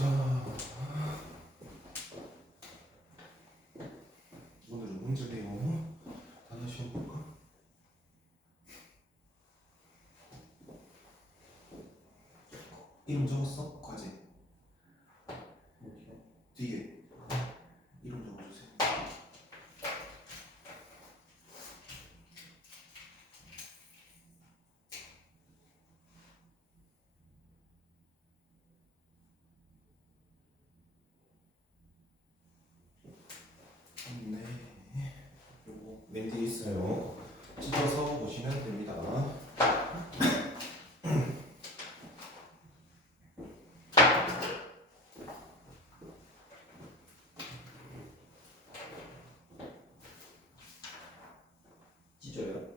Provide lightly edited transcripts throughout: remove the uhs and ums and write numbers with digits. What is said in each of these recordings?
자, 오늘은 문제 내용 단어 시험 볼까? 이름 적었어? 과제 뒤에 이름 적어주세요. 네, 요거 맨 뒤에 있어요. 찢어서 보시면 됩니다. 찢어요?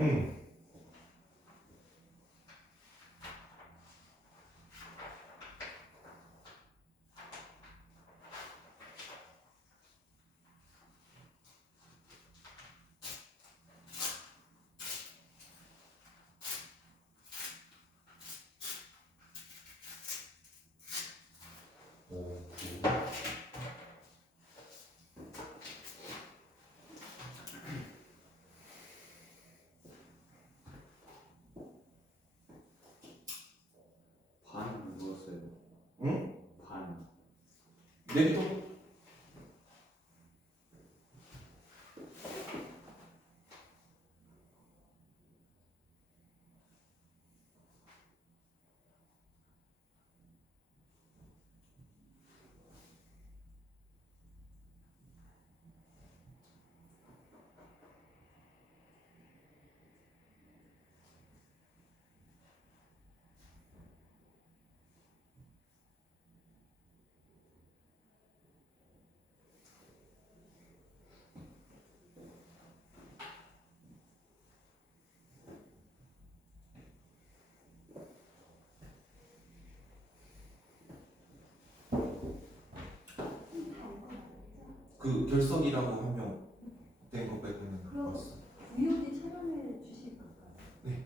응. 오, 반 누웠어요. 응? 반. 내리도 그 결석이라고 한 명 된 거 빼고는 그럼 봤어. VOD 촬영해 주실 건가요? 네.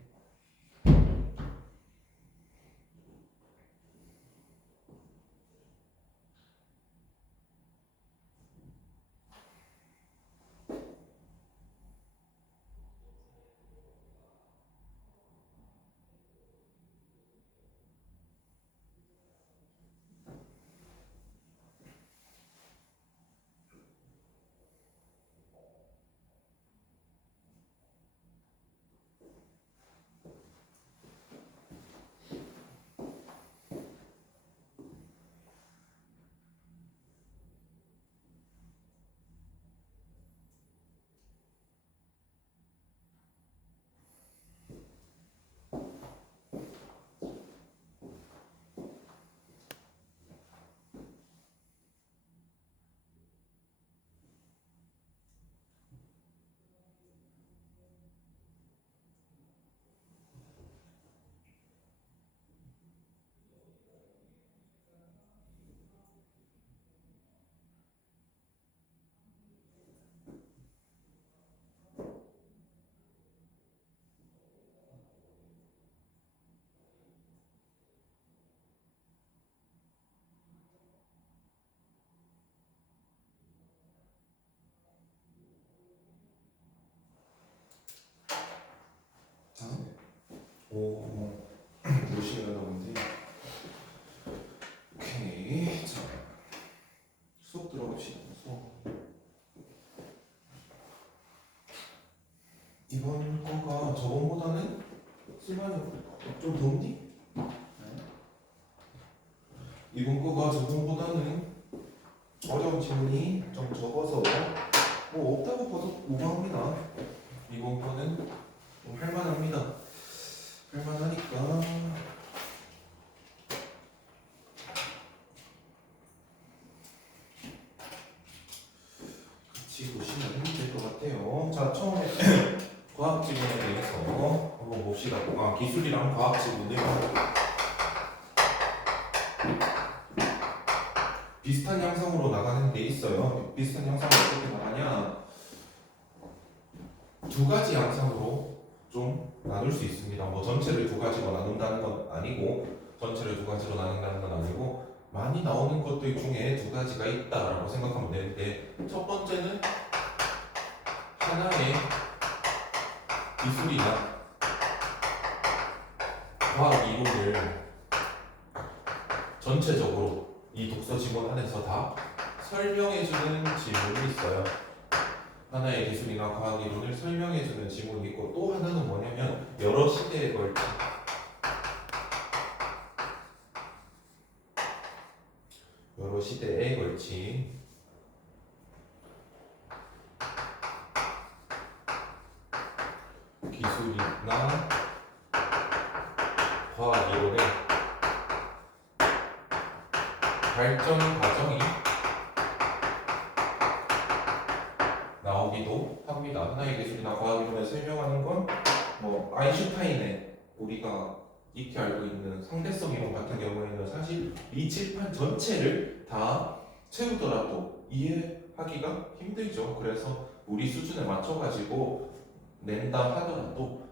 자, 오, 몇 시간 남았는데? 오케이. 자, 수업 들어갑시다. 수업. 이번 거가 저번보다는 쓸만이 좀 덥니? 이번 거가 저번보다는 어려운 질문이 좀 적어서 뭐 없다고 봐도 무방합니다. 이번 거는 좀 할만합니다. 할만하니까 같이 보시면 될 것 같아요. 자, 처음에 과학 지문에 대해서 한번 봅시다. 기술이랑 과학 지문을 비슷한 양상으로 나가는 게 있어요. 비슷한 양상으로 어떻게 나가냐? 두 가지 양상으로 좀 나눌 수 있습니다. 뭐 전체를 두 가지로 나눈다는 건 아니고, 전체를 두 가지로 나눈다는 건 아니고, 많이 나오는 것들 중에 두 가지가 있다라고 생각하면 되는데, 첫 번째는 하나의 기술이나 과학 이론을 전체적으로 이 독서 지문 안에서 다 설명해주는 지문이 있어요. 하나의 기술이나 과학 이론을 설명해주는 지문이 있고, 또 하나는 뭐냐면 여러 시대에 걸친 기술이나 과학 이론의 발전 과정이 나오기도 합니다. 하나의 기술이나 과학 이론을 설명하는 건 뭐 아인슈타인의 우리가 익히 알고 있는 상대성 이론 같은 경우에는 사실 이 칠판 전체를 다 채우더라도 이해하기가 힘들죠. 그래서 우리 수준에 맞춰가지고 낸다 하더라도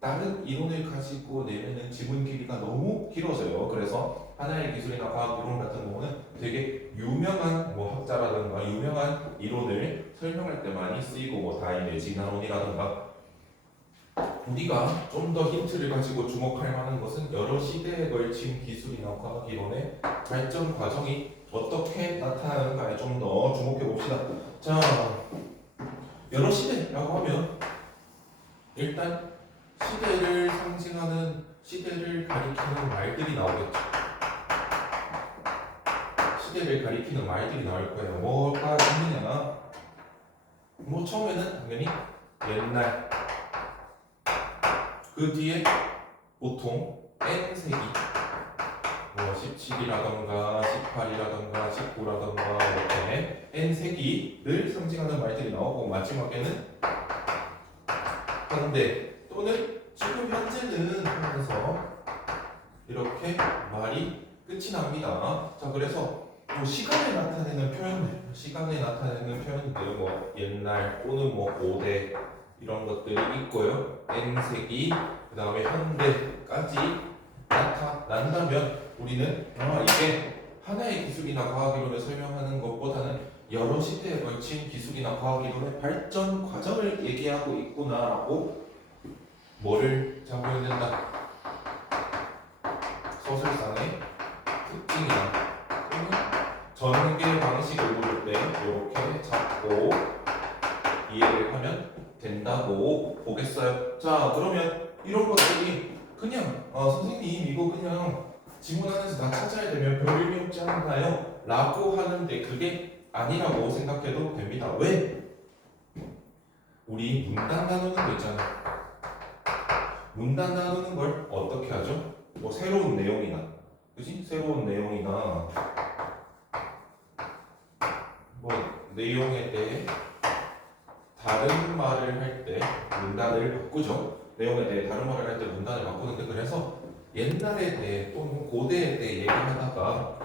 다른 이론을 가지고 내면은 지문 길이가 너무 길어져요. 그래서 하나의 기술이나 과학 이론 같은 경우는 되게 유명한 뭐 학자라든가 유명한 이론을 설명할 때 많이 쓰이고, 뭐 다인의 진화론이라든가. 우리가 좀 더 힌트를 가지고 주목할 만한 것은 여러 시대에 걸친 기술이나 과학 이론의 발전 과정이 어떻게 나타나는가에 좀 더 주목해 봅시다. 자, 여러 시대라고 하면 일단 시대를 상징하는, 시대를 가리키는 말들이 나오겠죠. 시대를 가리키는 말들이 나올 거예요. 뭐가 있느냐? 뭐 처음에는 당연히 옛날, 그 뒤에 보통 N세기, 뭐 17이라던가 18이라던가 19라던가 이렇게 N세기를 상징하는 말들이 나오고, 마지막에는 현대 또는 지금 현재는 하면서 이렇게 말이 끝이 납니다. 자, 그래서 뭐 시간에 나타내는 표현들, 뭐 옛날 또는 뭐 고대 이런 것들이 있고요. N세기, 그 다음에 현대까지 나타난다면 우리는 이게 하나의 기술이나 과학 이론을 설명하는 것보다는 여러 시대에 걸친 기술이나 과학 이론의 발전 과정을 얘기하고 있구나라고 뭐를 잡아야 된다? 서술상의 특징이나 또는 전개 방식을 모를 때 이렇게 잡고 이해를 하면 된다고 보겠어요. 자, 그러면 이런 것들이 그냥 선생님 이거 그냥 지문 안에서 다 찾아야 되면 별 의미 없지 않나요? 라고 하는데 그게 아니라고 생각해도 됩니다. 왜? 우리 문단 나누는 거 있잖아. 문단 나누는 걸 어떻게 하죠? 뭐 새로운 내용이나, 그지? 새로운 내용이나 뭐 내용에 대해 다른 말을 할 때 문단을 바꾸죠. 내용에 대해 다른 말을 할 때 문단을 바꾸는데, 그래서 옛날에 대해 또는 고대에 대해 얘기하다가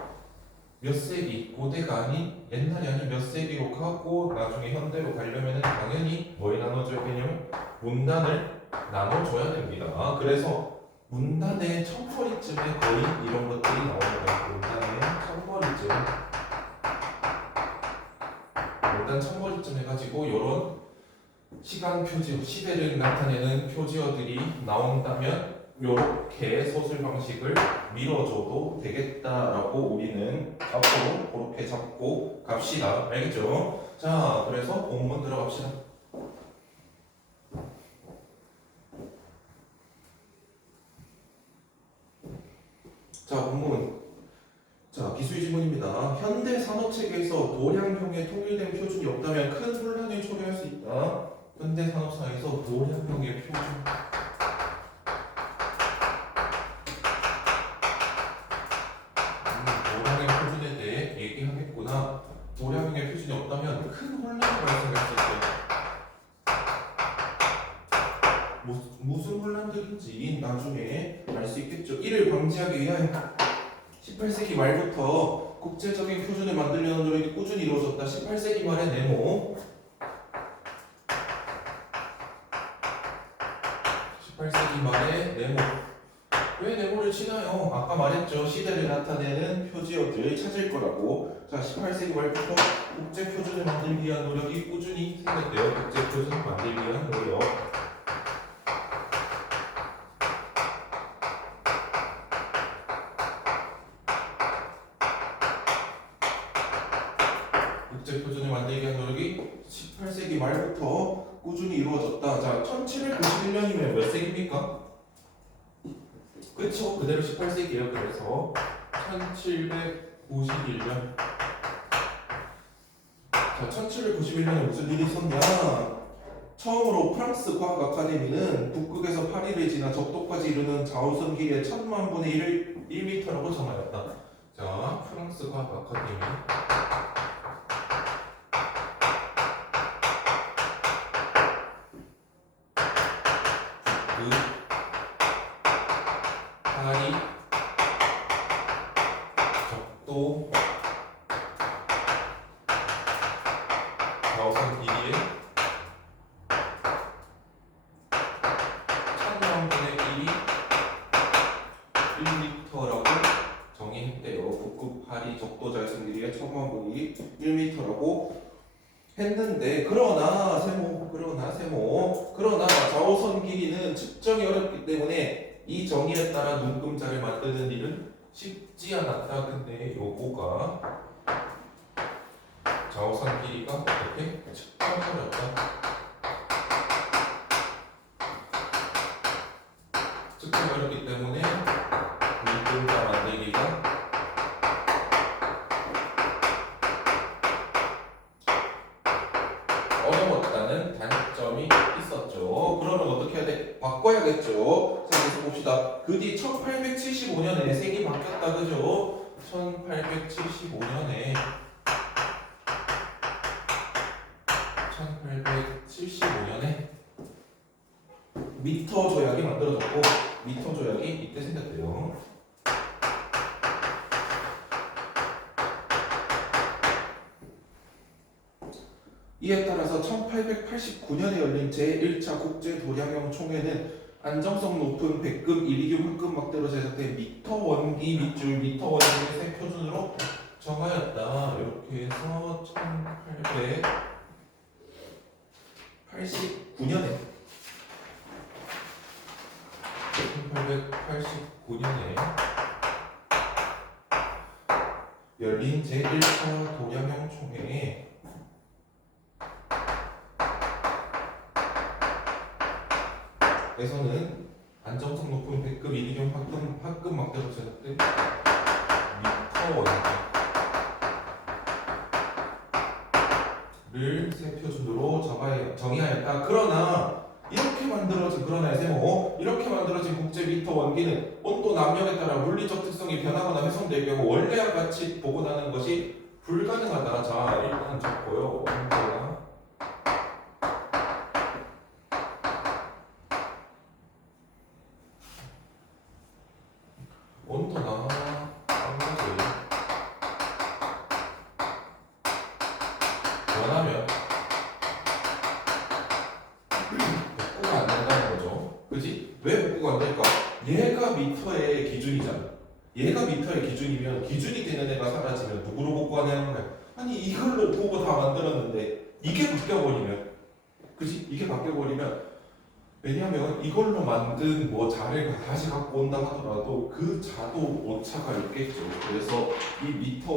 몇 세기, 고대가 아닌 옛날이 아닌 몇 세기로 가고 나중에 현대로 가려면 당연히 뭘 나눠줘야겠냐면 문단을 나눠줘야 됩니다. 그래서 문단의 첫머리쯤에 거의 이런 것들이 나오는 거예요. 문단 첫머리쯤 해가지고 이런 시간 표지어, 시대를 나타내는 표지어들이 나온다면 이렇게 서술 방식을 밀어줘도 되겠다라고 우리는 앞으로 그렇게 잡고 갑시다. 알겠죠? 자, 그래서 본문 들어갑시다. 자, 본문. 자, 기술 지문입니다. 현대 산업 체계에서 도량형의 통일된 표준이 없다면 큰 혼란을 초래할 수 있다. 현대 산업사에서 도량형의 표준. 도량의 표준에 대해 얘기하겠구나. 도량형의 표준이 없다면 큰 혼란이 발생할 수 있어요. 무슨 혼란들인지 나중에 알 수 있겠죠. 이를 방지하기 위하여 18세기 말부터 국제적인 표준을 만들려는 노력이 꾸준히 이루어졌다. 18세기 말의 네모. 18세기 말의 네모. 왜 네모를 치나요? 아까 말했죠. 시대를 나타내는 표지어들 찾을 거라고. 자, 18세기 말부터 국제 표준을 만들기 위한 노력이 꾸준히 생겼대요. 국제 표준 만들기 위한 노력. 국제 표준을 만들기 위한 노력이 18세기 말부터 꾸준히 이루어졌다. 자, 1791년이면 몇 세기입니까? 그쵸? 그대로 18세기예요. 그래서 1791년. 자, 1791년에 무슨 일이 있었냐? 처음으로 프랑스 과학 아카데미는 북극에서 파리를 지나 적도까지 이르는 자우선 길이의 1000만 분의 1을 1m라고 정하였다. 자, 프랑스 과학 아카데미. 북극, 파리, 적도, 자우선 길이의 1000만 분의 1이 1m라고 정의했대요. 북극, 파리, 적도, 자우선 길이의 1000만 분의 1이 1m라고 했는데 그러나 자오선 길이는 측정이 어렵기 때문에 이 정의에 따라 눈금자를 만드는 일은 쉽지 않았다. 근데 요거가 자오선 길이가 어떻게 측정이 어렵다. 측정이 어렵기 때문에 눈금자 만들기가 어려웠다는 단점이 있었죠. 그러면 어떻게 해야 돼? 바꿔야겠죠. 자, 그래서 봅시다. 그 뒤 1875년에 색이 바뀌었다. 그죠? 1875년에 미터 조약이 만들어졌고 미터 조약이 이때 생겼대요. 이에 따라서 1889년에 열린 제1차 국제도량형 총회는 안정성 높은 백금 이리듐 합금 막대로 제작된 미터 원기 밑줄 미터 원기의 새 표준으로 정하였다. 이렇게 해서 1889년에 열린 제1차 도량형 총회에 에서는 안정성 높은 백금 이리듐 합금 막대로 제작된 미터 원기를 새 표준으로 정의하였다. 그러나 이렇게 만들어진 국제 미터 원기는 온도 남력에 따라 물리적 특성이 변하거나 훼손될 경우 원래와 같이 복원하는 것이 불가능하다. 자, 일단 적고요. 온도나 남력이 변하면 복구가 안 된다는 거죠. 그지? 왜 복구가 안 될까? 얘가 미터의 기준이잖아. 얘가 미터의 기준이면 기준이 되는 애가 사라지면 누구로 복구하냐는 거야. 아니 이걸로 보고 다 만들었는데 이게 바뀌어버리면, 그지? 이게 바뀌어버리면, 왜냐하면 이걸로 만든 뭐 자를 다시 갖고 온다 하더라도 그 자도 오차가 있겠죠. 그래서 이 미터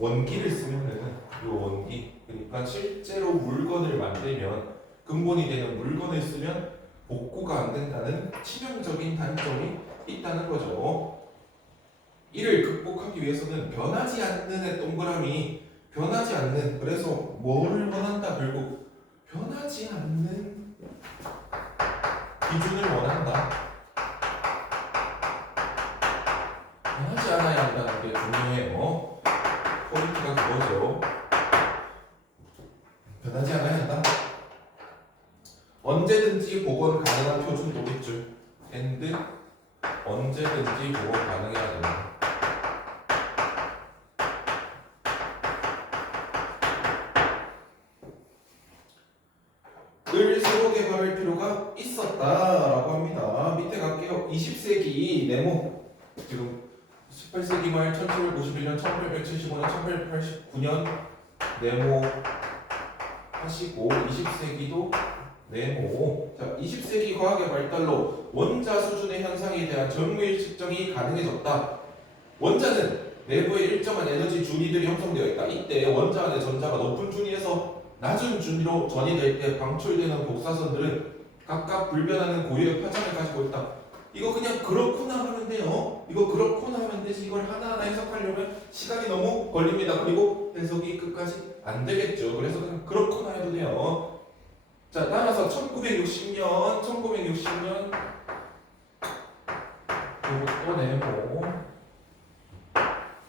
원기를 쓰면은 이 원기, 그러니까 실제로 물건을 만들면 근본이 되는 물건을 쓰면 복구가 안 된다는 치명적인 단점이 있다는 거죠. 이를 극복하기 위해서는 변하지 않는 의 동그라미, 변하지 않는, 그래서 뭐를 원한다? 결국 변하지 않는 기준을 원한다. 변하지 않아야 한다는 게 중요해요. 포인트가 그거죠. 변하지 않아야 한다. 언제든지 복원 가능한 표준 도깃줄 and 언제든지 복원 가능해야 된다. 을 새로 개발할 필요가 있었다라고 합니다. 밑에 갈게요. 20세기 네모 지금 18세기 말 1791년 1875년 1889년 네모 하시고 20세기도 네모. 자, 20세기 과학의 발달로 원자 수준의 현상에 대한 정밀 측정이 가능해졌다. 원자는 내부에 일정한 에너지 준위들이 형성되어 있다. 이때 원자 안의 전자가 높은 준위에서 낮은 준위로 전이될 때 방출되는 복사선들은 각각 불변하는 고유의 파장을 가지고 있다. 이거 그냥 그렇구나 하면 돼요. 이거 그렇구나 하면 되지. 이걸 하나하나 해석하려면 시간이 너무 걸립니다. 그리고 해석이 끝까지 안 되겠죠. 그래서 그냥 그렇구나 해도 돼요. 자, 따라서 1960년 요것도 네모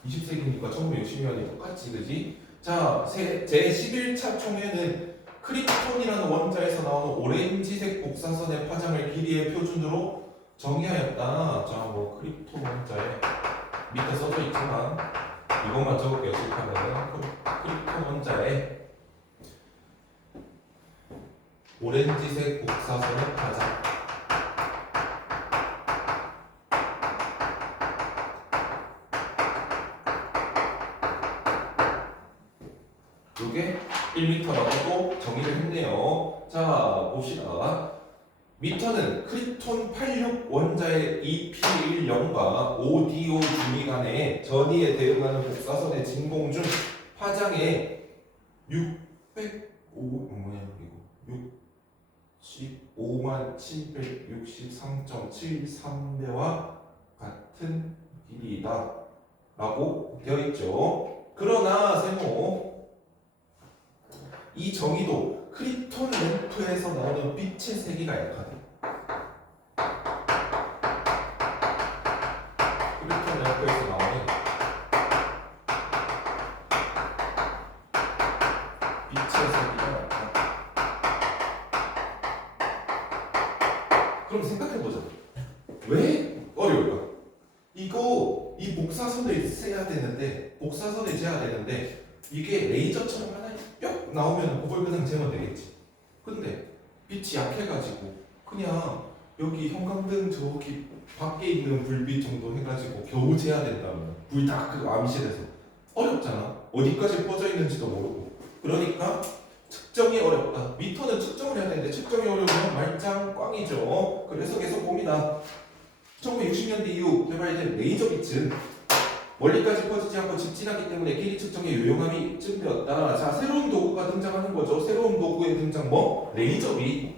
20세기니까 1960년이 똑같지, 그지? 자, 제11차 총회는 크립톤이라는 원자에서 나오는 오렌지색 복사선의 파장을 길이의 표준으로 정의하였다. 자, 뭐 크립톤 원자에 밑에 써져 있지만 이것만 적을게요. 실하면은 크립톤 원자에 오렌지색 복사선의 파장. 이게 1m라고 정의를 했네요. 자, 봅시다. 미터는 크립톤 86 원자의 EP10과 ODO 중위 간의 전이에 대응하는 복사선의 진공 중 파장의 65만763.73배와 같은 길이다 라고 되어 있죠. 그러나 세모 이 정의도 크립톤 램프에서 나오는 빛의 세기가 약하다. 크립톤 램프에서 나오는 빛의 세기가 약하다. 그럼 생각해보자. 왜 어려울까? 이 복사선을 세야 되는데, 복사선을 재야 되는데, 이게 레이저처럼 하나 뿅 나오면 그걸 그냥 재면 되겠지. 근데 빛이 약해가지고 그냥 여기 형광등 저기 밖에 있는 불빛 정도 해가지고 겨우 재야 된다면 불 다 끄고 암실에서 어렵잖아. 어디까지 퍼져 있는지도 모르고. 그러니까 측정이 어렵다. 미터는 측정을 해야 되는데 측정이 어려우면 말짱 꽝이죠. 그래서 계속 봅니다. 1960년대 이후 개발된 레이저 빛은 멀리까지 퍼지지 않고 직진하기 때문에 길이 측정에 유용함이 증대되었다. 자, 새로운 도구가 등장하는 거죠. 새로운 도구의 등장 뭐? 레이저 빛.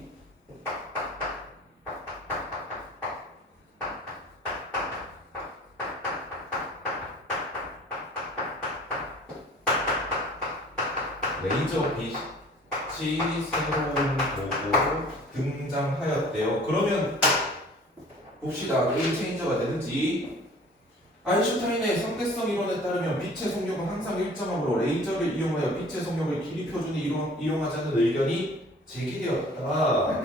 레이저 빛이 새로운 도구로 등장하였대요. 그러면 봅시다. 게임 체인저가 되는지. 아인슈타인의 상대성 이론에 따르면 빛의 속력은 항상 일정하므로 레이저를 이용하여 빛의 속력을 길이 표준에 이용하자는 의견이 제기되었다.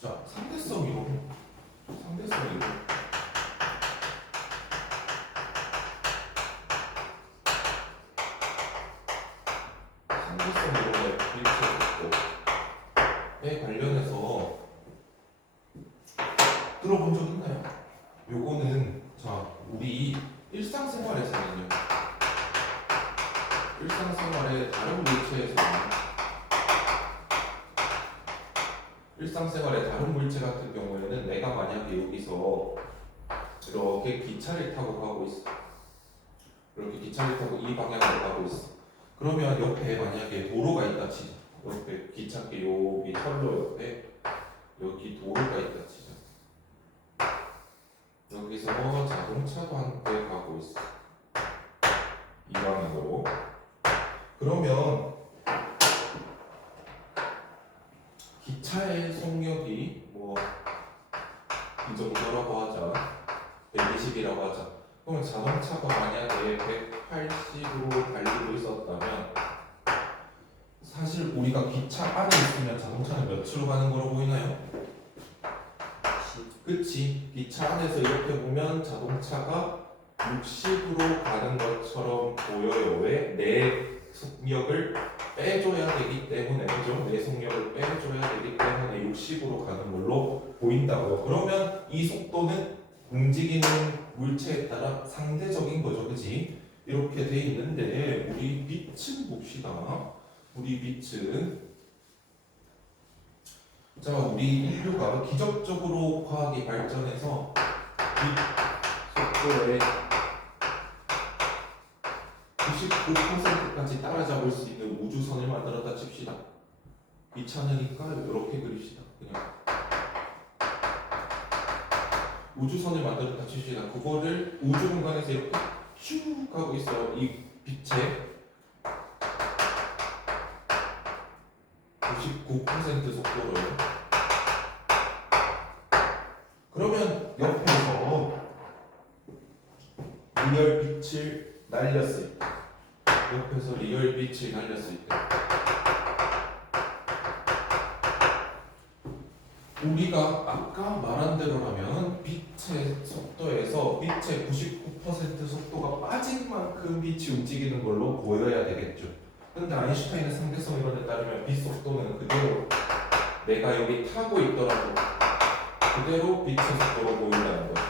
자, 상대성 이론. 상대성 이론. 상대성 이론의 빛의 속도에 관련해서 들어본 적 있나요? 요거는 자, 우리 일상생활에서는요. 일상생활의 다른 물체 같은 경우에는 내가 만약에 여기서 이렇게 기차를 타고 가고 있어. 이렇게 기차를 타고 이 방향으로 가고 있어. 그러면 옆에 만약에 도로가 있다 치자. 옆에 기찻길 여기 선로 옆에 여기 도로가 있다 치자. 여기서 자동차도 함께 가고 있어. 이 방향으로. 그러면 기차의 속력이 뭐 이 정도라고 하자. 120이라고 하자. 그러면 자동차가 만약에 180으로 달리고 있었다면 사실 우리가 기차 안에 있으면 자동차는 몇으로 가는 거로 보이나요? 그치. 기차 안에서 이렇게 보면 자동차가 60으로 가는 것처럼 보여요. 왜? 내 속력을 빼줘야 되기 때문에. 그죠? 내 속력을 빼줘야 되기 때문에 60으로 가는 걸로 보인다고요. 그러면 이 속도는 움직이는 물체에 따라 상대적인 거죠, 그지? 이렇게 돼 있는데 우리 빛은 봅시다. 우리 빛은 자, 우리 인류가 기적적으로 과학이 발전해서 빛 속도의 99%까지 따라잡을 수 있는 우주선을 만들었다 칩시다. 귀찮으니까 이렇게 그립시다. 그냥 우주선을 만들었다 칩시다. 그거를 우주 공간에서 이렇게 쭉 가고 있어요. 이 빛의 99% 속도로. 그러면 옆에서 리얼 빛을 날렸을 때, 옆에서 리얼 빛을 날렸을 때, 우리가 아까 말한 대로라면 빛의 속도에서 빛의 99% 속도가 빠진 만큼 빛이 움직이는 걸로 보여야 되겠죠. 근데 아인슈타인의 상대성 이론에 따르면 빛 속도는 그대로 내가 여기 타고 있더라도 그대로 빛의 속도로 보인다는 거예요.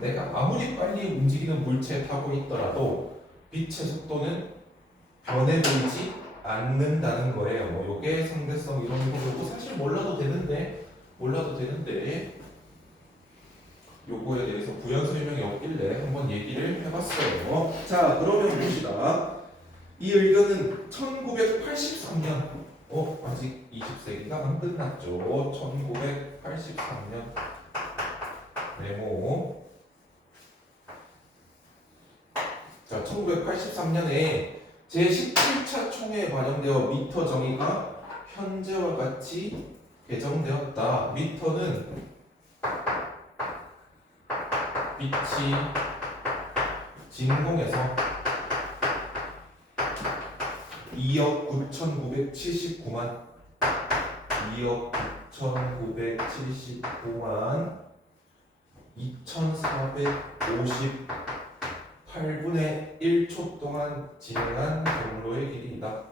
내가 아무리 빨리 움직이는 물체에 타고 있더라도 빛의 속도는 변해 보이지 않는다는 거예요. 뭐 요게 상대성 이론이고 사실 몰라도 되는데 요거에 대해서 부연 설명이 없길래 한번 얘기를 해봤어요. 자, 그러면 봅시다. 이 의견은 1983년, 아직 20세기가 안 끝났죠. 1983년 네모. 자, 1983년에 제17차 총회에 반영되어 미터 정의가 현재와 같이 개정되었다. 미터는 빛이 진공에서 2억 9,979만 2,458분의 1초 동안 진행한 경로의 길이다.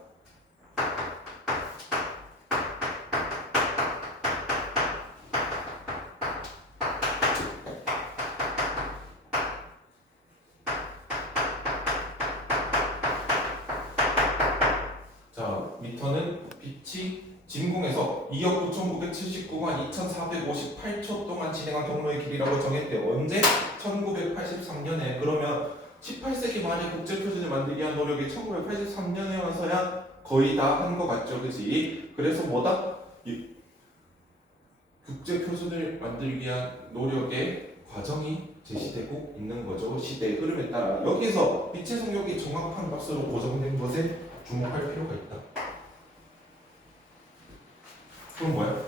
자, 미터는 빛이 진공에서 2억 9,979만 2,458초 동안 진행한 경로의 길이라고 정했대요. 언제? 1983년에. 그러면 18세기 말에 국제표준을 만들기 위한 노력이 1983년에 와서야 거의 다 한 것 같죠, 그지? 그래서 뭐다? 이 국제표준을 만들기 위한 노력의 과정이 제시되고 있는 거죠. 시대의 흐름에 따라. 여기서 빛의 속력이 정확한 값으로 고정된 것에 주목할 필요가 있다. 그럼 뭐야?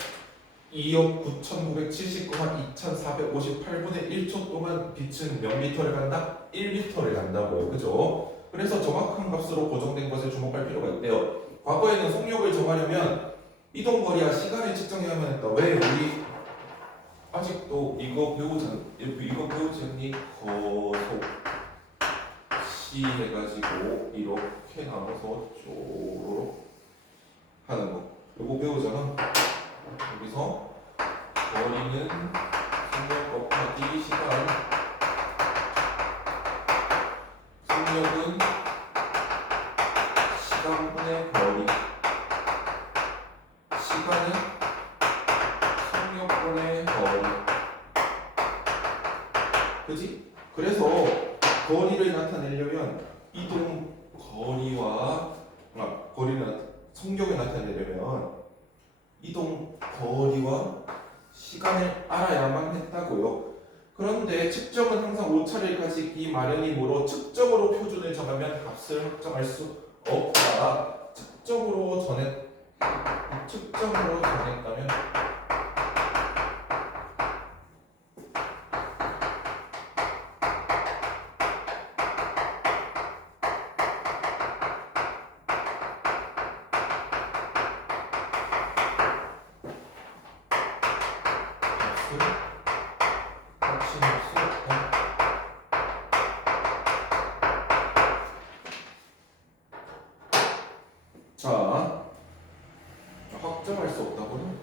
2억 9,979만 2,458분의 1초 동안 빛은 몇 미터를 간다? 1미터를 간다고요. 그죠? 그래서 정확한 값으로 고정된 것에 주목할 필요가 있대요. 과거에는 속력을 정하려면 이동거리와 시간을 측정해야만 했다. 왜? 우리 아직도 이거 배우지 않니? 거속 시 해가지고 이렇게 나눠서 쪼로록 하는 거. 이거 배우잖아. 여기서 거리는 속력 곱하기 시간. 속력은 시간분의 거리. 시간은 속력분의 거리. 그지? 그래서 거리를 나타내려면 이동 거리와 속력을 나타내려면 이동 거리와 시간을 알아야만 했다고요. 그런데 측정은 항상 오차를 가지기 마련이므로 측정으로 표준을 정하면 값을 확정할 수 없다. 측정으로 정했다면 확신할 수 없다. 자, 확정할 수 없다고요?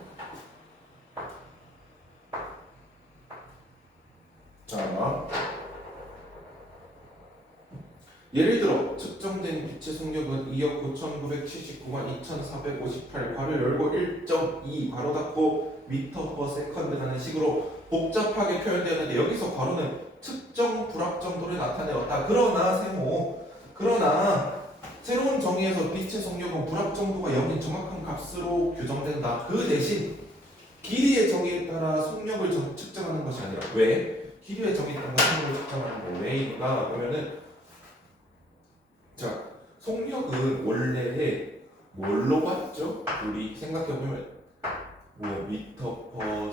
예를 들어 측정된 빛의 속력은 2억 9,979만 2,458 괄호 열고 1.2 괄호 닫고 미터 퍼 세컨드라는 식으로 복잡하게 표현되었는데 여기서 괄호는 측정 불확 정도를 나타내었다. 그러나 새로운 정의에서 빛의 속력은 불확 정도가 0인 정확한 값으로 규정된다. 그 대신 길이의 정의에 따라 속력을 측정하는 것이 아니라 왜? 길이의 정의에 따라 속력을 측정하는 거 왜인가 그러면은 자 속력은 원래 뭘로 봤죠? 우리 생각해보면 뭐 미터 퍼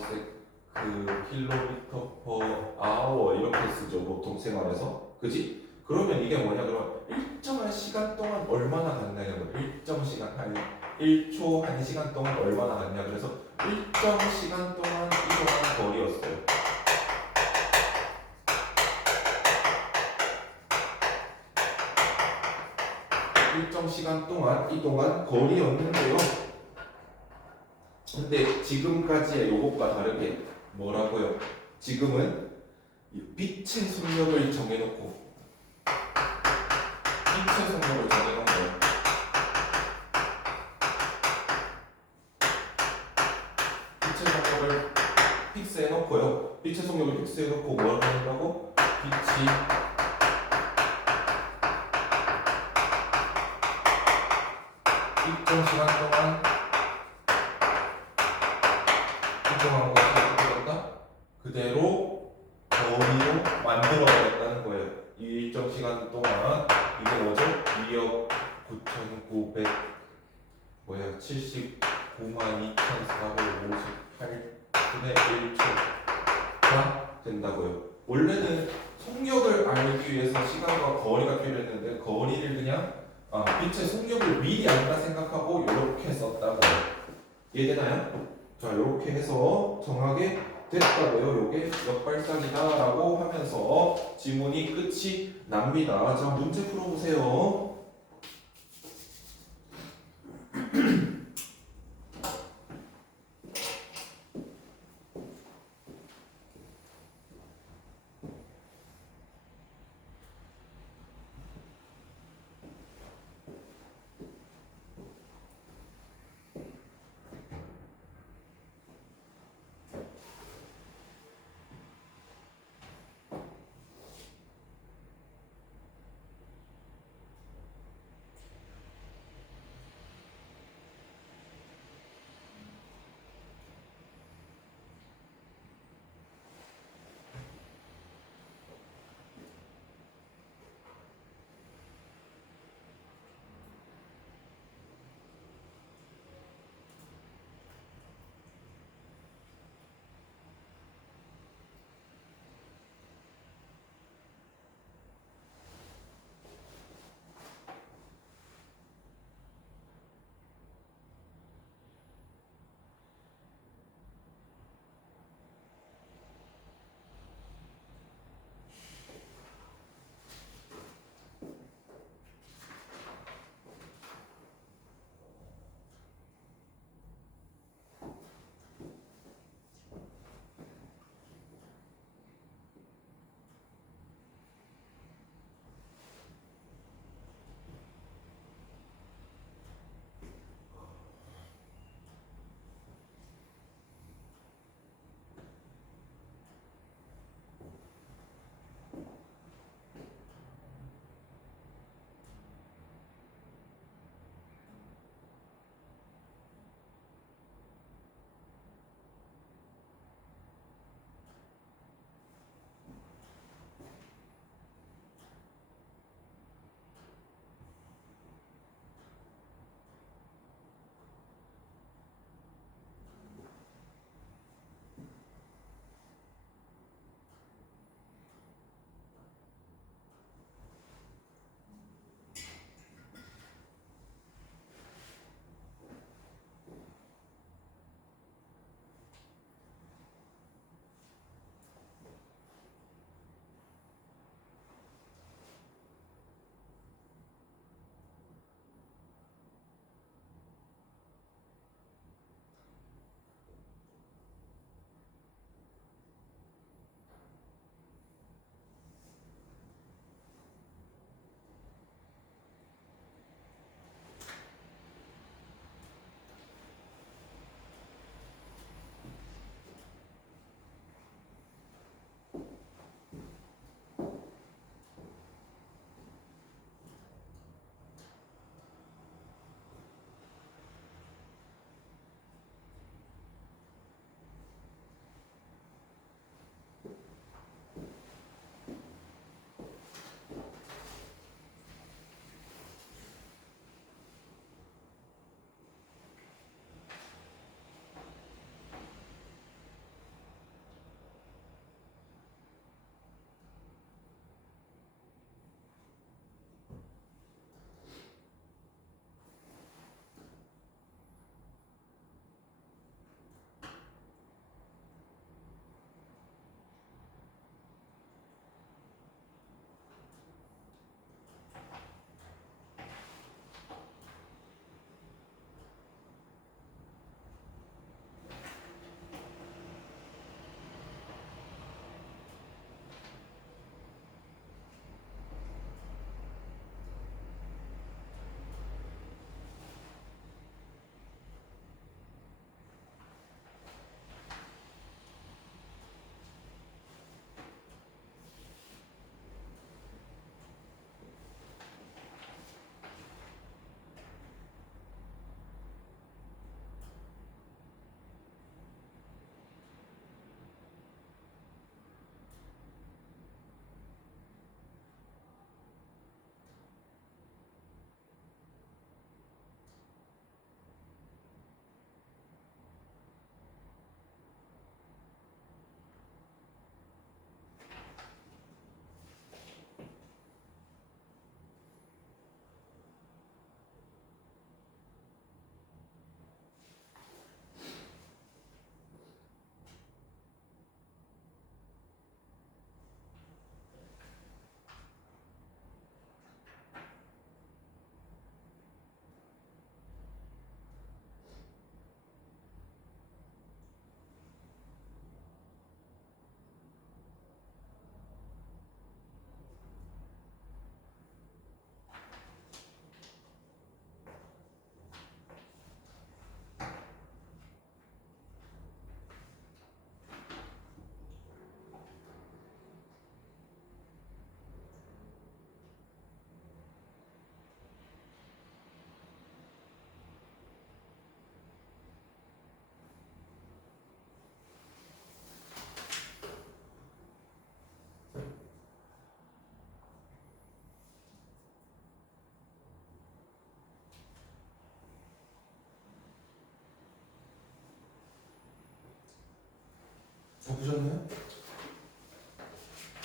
킬로미터 퍼 아워 이렇게 쓰죠 보통 생활에서 그지? 그러면 이게 뭐냐 그러면 일정한 시간 동안 얼마나 갔냐면 일정 시간 한 1초 1시간 동안 얼마나 갔냐 그래서 일정 시간 동안 이동한 거리였어요. 일정 시간 동안 이동한 거리였는데요. 근데 지금까지의 요것과 다르게 뭐라고요? 지금은 이 빛의 속력을 정해놓고 거예요. 빛의 속력을 픽스해놓고요. 빛의 속력을 픽스해놓고 뭐라고 한다고? 빛이 일정 시간 동안 일정한 것이 어떻게 된다? 그대로 거리로 만들어야겠다는 거예요. 이 일정 시간 동안 이게 뭐죠? 2억 9,900 79만 2,458분의 1초가 된다고요. 원래는 속력을 알기 위해서 시간과 거리가 필요했는데 거리를 그냥 빛의 속력을 미리 안다 생각하고 이렇게 썼다고요. 이해되나요? 자 이렇게 해서 정하게 됐다고요. 요게 역발상이다라고 하면서 지문이 끝이 납니다. 자 문제 풀어보세요. 그러면은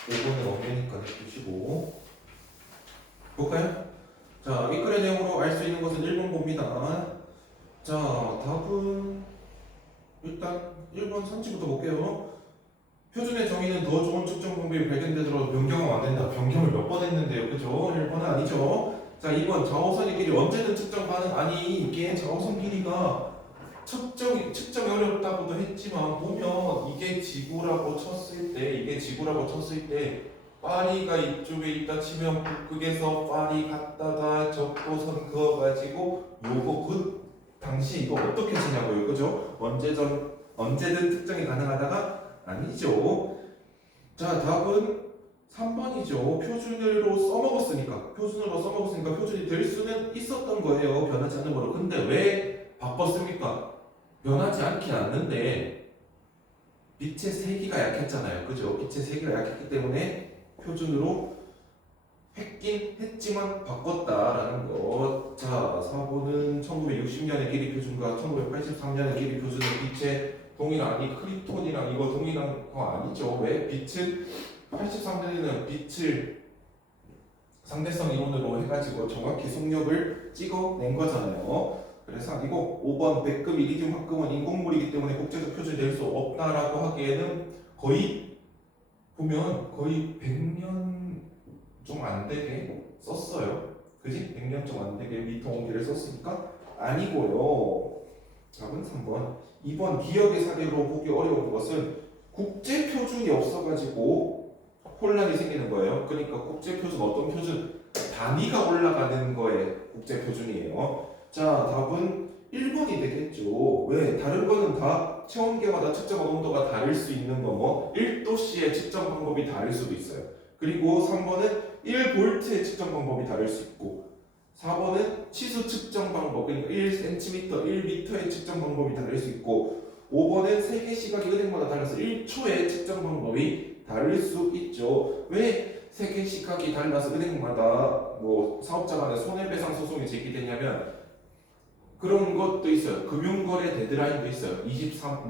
5번은 없으니까 해주시고 볼까요? 자, 윗글의 내용으로 알 수 있는 것은 1번 봅니다. 자, 답은 일단 1번 선지부터 볼게요. 표준의 정의는 더 좋은 측정 방법이 발견되더라도 변경은 안 된다. 변경을 몇 번 했는데요, 그죠? 1번은 아니죠. 자, 2번 좌우선의 길이 언제든 측정 가능. 아니, 이게 좌우선 길이가 측정이 어렵다고도 했지만 보면 이게 지구라고 쳤을 때 파리가 이쪽에 있다 치면 북극에서 파리 갔다가 적도선 그어가지고 요거 그 당시 이거 어떻게 치냐고요, 그죠? 언제든 측정이 가능하다가 아니죠. 자, 답은 3번이죠. 표준으로 써먹었으니까 표준이 될 수는 있었던 거예요. 변하지 않는 거로. 근데 왜 바꿨습니까? 변하지 않긴 않는데 빛의 세기가 약했잖아요. 그죠? 빛의 세기가 약했기 때문에 표준으로 했긴 했지만 바꿨다라는 것. 자, 4번은 1960년의 길이 표준과 1983년의 길이 표준은 빛의 동일한 크립톤이랑 이거 동일한 거 아니죠? 왜? 빛은 83년에는 빛을 상대성 이론으로 해가지고 정확히 속력을 찍어낸 거잖아요. 그래서 아니고 5번 백금 이리듐 합금은 인공물이기 때문에 국제적 표준이 될 수 없다라고 하기에는 거의 보면 거의 100년 좀 안 되게 썼어요. 그지? 100년 좀 안 되게 미터 온기를 썼으니까 아니고요. 답은 3번. 2번 기억의 사례로 보기 어려운 것은 국제 표준이 없어가지고 혼란이 생기는 거예요. 그러니까 국제 표준 어떤 표준 단위가 올라가는 거에 국제 표준이에요. 자, 답은 1번이 되겠죠. 왜? 다른 거는 다 체온계마다 측정 온도가 다를 수 있는 거 뭐 1도씨의 측정 방법이 다를 수도 있어요. 그리고 3번은 1볼트의 측정 방법이 다를 수 있고 4번은 치수 측정 방법 그러니까 1cm, 1m의 측정 방법이 다를 수 있고 5번은 세계 시각이 은행마다 달라서 1초의 측정 방법이 다를 수 있죠. 왜 세계 시각이 달라서 은행마다 뭐 사업자 간에 손해배상 소송이 제기되냐면 그런 것도 있어요. 금융거래 데드라인도 있어요. 23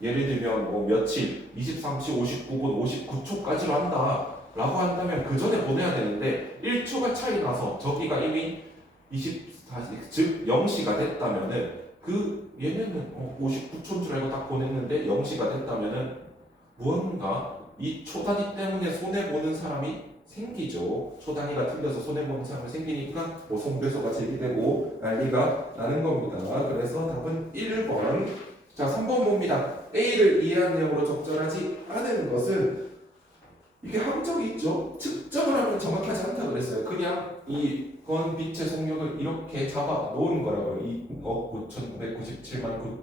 예를 들면 뭐 며칠 23시 59분 59초까지로 한다 라고 한다면 그 전에 보내야 되는데 1초가 차이 나서 저기가 이미 24시 즉 0시가 됐다면은 그 얘네는 59초인 줄 알고 딱 보냈는데 0시가 됐다면은 무언가 이 초단위 때문에 손해보는 사람이 생기죠. 초단위가 틀려서 손해보는 사람이 생기니까 뭐 손배소가 제기되고 난리가 나는 겁니다. 그래서 답은 1번. 자, 3번 봅니다. A를 이해한 내용으로 적절하지 않은 것은 이게 함정이 있죠. 측정을 하면 정확하지 않다 그랬어요. 그냥 이건 빛의 속력을 이렇게 잡아 놓은 거라고요. 2억 9,997만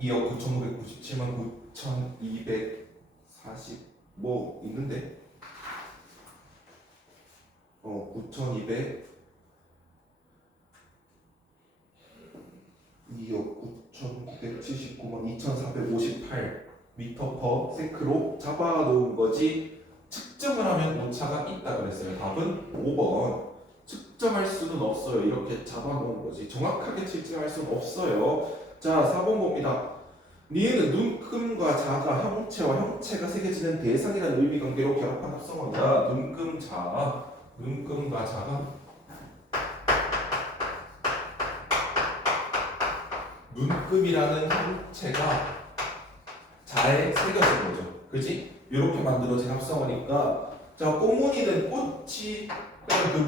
2억 9,997만 9,240 뭐 있는데 9,200 2억 9,979만 2,458 미터 퍼 세크로 잡아놓은 거지 측정을 하면 오차가 있다 그랬어요. 답은 5번. 측정할 수는 없어요. 이렇게 잡아놓은 거지 정확하게 측정할 수는 없어요. 자, 4번 봅니다. 니은은 눈금과 자가 형체와 형체가 새겨지는 대상이라는 의미관계로 결합한 합성어다. 눈금과 자가 눈금이라는 형체가 자에 새겨진 거죠. 그지? 이렇게 만들어진 합성어니까 자, 꽃무늬는 꽃이 그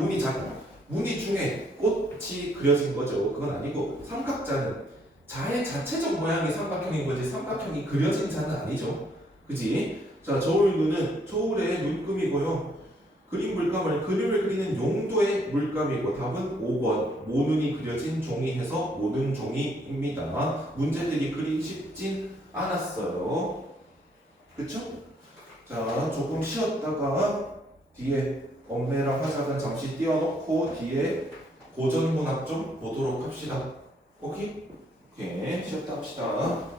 무늬 중에 꽃이 그려진 거죠. 그건 아니고 삼각자는 자의 자체적 모양이 삼각형인 거지 삼각형이 그려진 자는 아니죠. 그지? 자, 저울눈은 저울의 눈금이고요. 그림을 그리는 용도의 물감이고 답은 5번 모눈이 그려진 종이 해서 모눈 종이입니다. 문제들이 그리 쉽진 않았어요. 그쵸? 자, 조금 쉬었다가 뒤에 엄매랑 화작은 잠시 띄워놓고 뒤에 고전문학 좀 보도록 합시다. 오케이? 오케이, 쉬었다 합시다.